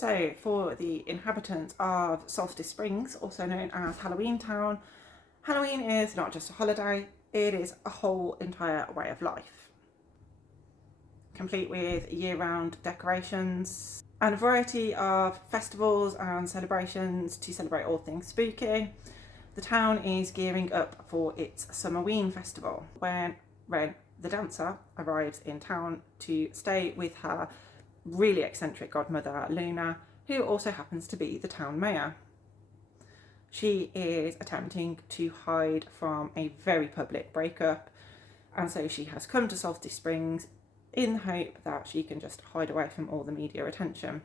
So for the inhabitants of Solstice Springs, also known as Halloween Town, Halloween is not just a holiday, it is a whole entire way of life. Complete with year-round decorations and a variety of festivals and celebrations to celebrate all things spooky. The town is gearing up for its Summerween festival, when Wren, the dancer, arrives in town to stay with her really eccentric godmother, Luna, who also happens to be the town mayor. She is attempting to hide from a very public breakup, and so she has come to Solstice Springs in the hope that she can just hide away from all the media attention.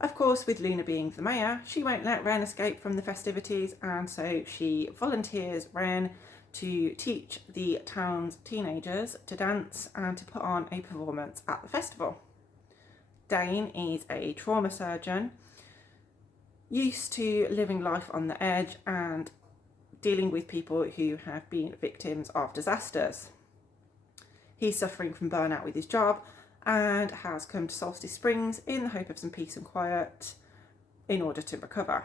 Of course, with Luna being the mayor, she won't let Wren escape from the festivities, and so she volunteers Wren to teach the town's teenagers to dance and to put on a performance at the festival. Dane is a trauma surgeon, used to living life on the edge and dealing with people who have been victims of disasters. He's suffering from burnout with his job and has come to Solstice Springs in the hope of some peace and quiet in order to recover.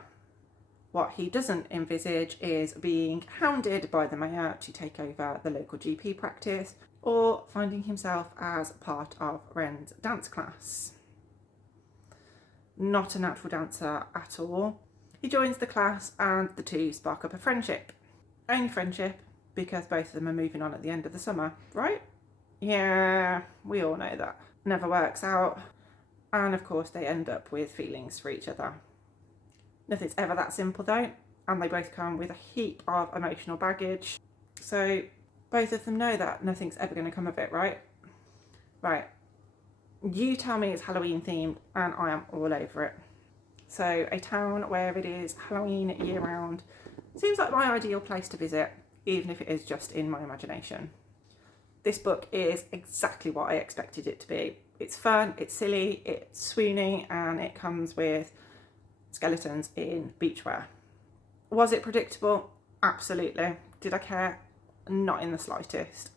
What he doesn't envisage is being hounded by the mayor to take over the local GP practice, or finding himself as part of Wren's dance class. Not a natural dancer at all. He joins the class and the two spark up a friendship. Only friendship because both of them are moving on at the end of the summer, right? Yeah, we all know that. Never works out. And of course they end up with feelings for each other. Nothing's ever that simple though, and they both come with a heap of emotional baggage. So both of them know that nothing's ever going to come of it, right? Right. You tell me it's Halloween themed and I am all over it. So a town where it is Halloween year round seems like my ideal place to visit, even if it is just in my imagination. This book is exactly what I expected it to be. It's fun, it's silly, it's swoony, and it comes with skeletons in beachwear. Was it predictable? Absolutely. Did I care? Not in the slightest.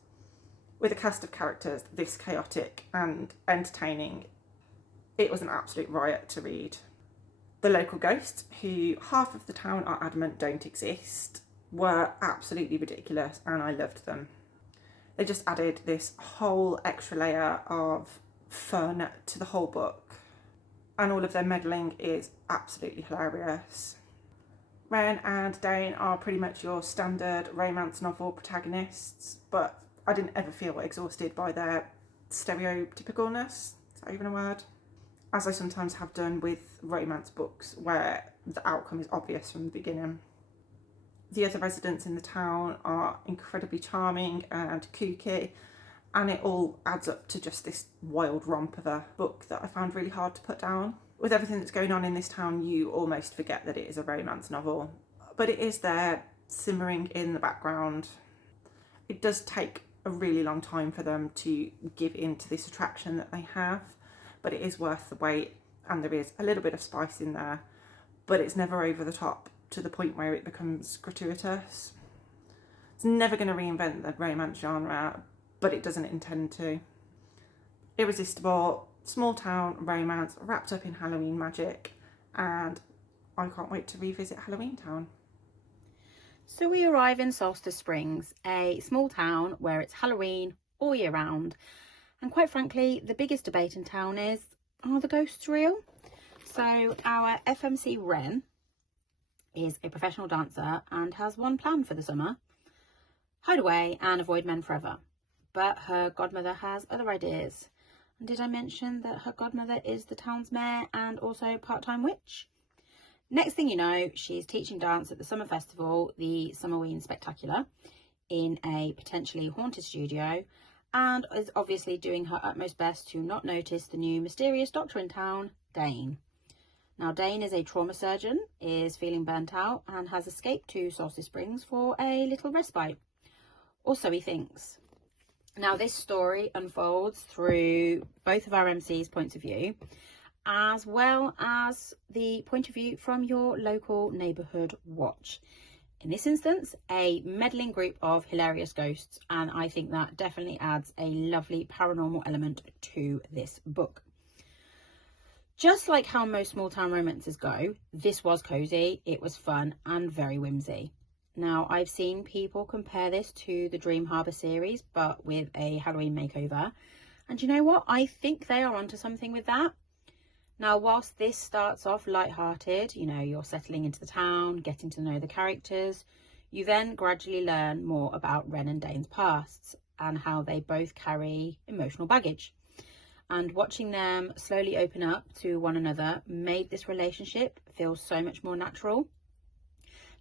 With a cast of characters this chaotic and entertaining, it was an absolute riot to read. The local ghosts, who half of the town are adamant don't exist, were absolutely ridiculous and I loved them. They just added this whole extra layer of fun to the whole book, and all of their meddling is absolutely hilarious. Wren and Dane are pretty much your standard romance novel protagonists, but I didn't ever feel exhausted by their stereotypicalness. Is that even a word? As I sometimes have done with romance books where the outcome is obvious from the beginning. The other residents in the town are incredibly charming and kooky, and it all adds up to just this wild romp of a book that I found really hard to put down. With everything that's going on in this town, you almost forget that it is a romance novel, but it is there simmering in the background. It does take a really long time for them to give in to this attraction that they have, but it is worth the wait, and there is a little bit of spice in there, but it's never over the top to the point where it becomes gratuitous. It's never going to reinvent the romance genre, but it doesn't intend to. Irresistible, small town romance wrapped up in Halloween magic, and I can't wait to revisit Halloween Town. So we arrive in Solstice Springs, a small town where it's Halloween all year round. And quite frankly, the biggest debate in town is, are the ghosts real? So our FMC Wren is a professional dancer and has one plan for the summer: hide away and avoid men forever. But her godmother has other ideas. And did I mention that her godmother is the town's mayor and also part-time witch? Next thing you know, she's teaching dance at the summer festival, the Summerween Spectacular, in a potentially haunted studio, and is obviously doing her utmost best to not notice the new mysterious doctor in town, Dane. Now, Dane is a trauma surgeon, is feeling burnt out, and has escaped to Solstice Springs for a little respite. Or so he thinks. Now, this story unfolds through both of our MC's points of view, as well as the point of view from your local neighbourhood watch. In this instance, a meddling group of hilarious ghosts, and I think that definitely adds a lovely paranormal element to this book. Just like how most small town romances go, this was cozy, it was fun and very whimsy. Now, I've seen people compare this to the Dream Harbour series, but with a Halloween makeover. And you know what? I think they are onto something with that. Now, whilst this starts off light-hearted, you know, you're settling into the town, getting to know the characters, you then gradually learn more about Wren and Dane's pasts and how they both carry emotional baggage. And watching them slowly open up to one another made this relationship feel so much more natural.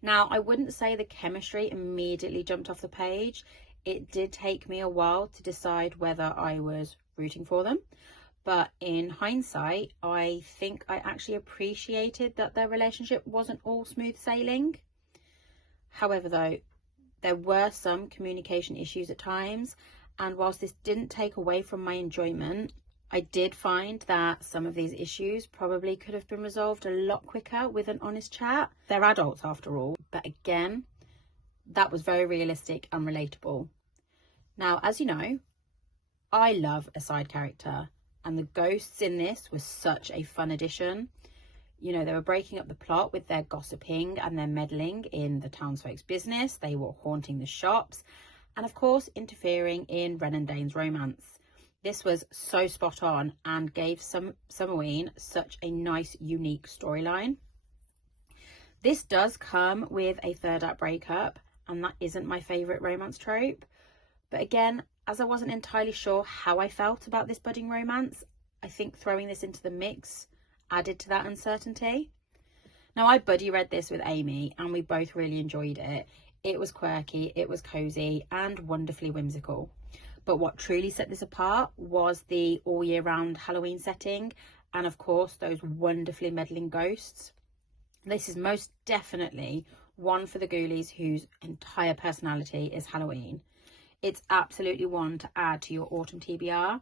Now, I wouldn't say the chemistry immediately jumped off the page. It did take me a while to decide whether I was rooting for them. But in hindsight, I think I actually appreciated that their relationship wasn't all smooth sailing. However, though, there were some communication issues at times. And whilst this didn't take away from my enjoyment, I did find that some of these issues probably could have been resolved a lot quicker with an honest chat. They're adults after all, but again, that was very realistic and relatable. Now, as you know, I love a side character, and the ghosts in this was such a fun addition. You know, they were breaking up the plot with their gossiping and their meddling in the townsfolk's business. They were haunting the shops and, of course, interfering in Wren and Dane's romance. This was so spot on and gave Summerween such a nice, unique storyline. This does come with a third act breakup, and that isn't my favourite romance trope. But again, as I wasn't entirely sure how I felt about this budding romance, I think throwing this into the mix added to that uncertainty. Now, I buddy read this with Amy and we both really enjoyed it. It was quirky, it was cosy and wonderfully whimsical. But what truly set this apart was the all year round Halloween setting and, of course, those wonderfully meddling ghosts. This is most definitely one for the ghoulies whose entire personality is Halloween. It's absolutely one to add to your autumn TBR.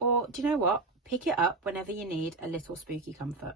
Or, do you know what? Pick it up whenever you need a little spooky comfort.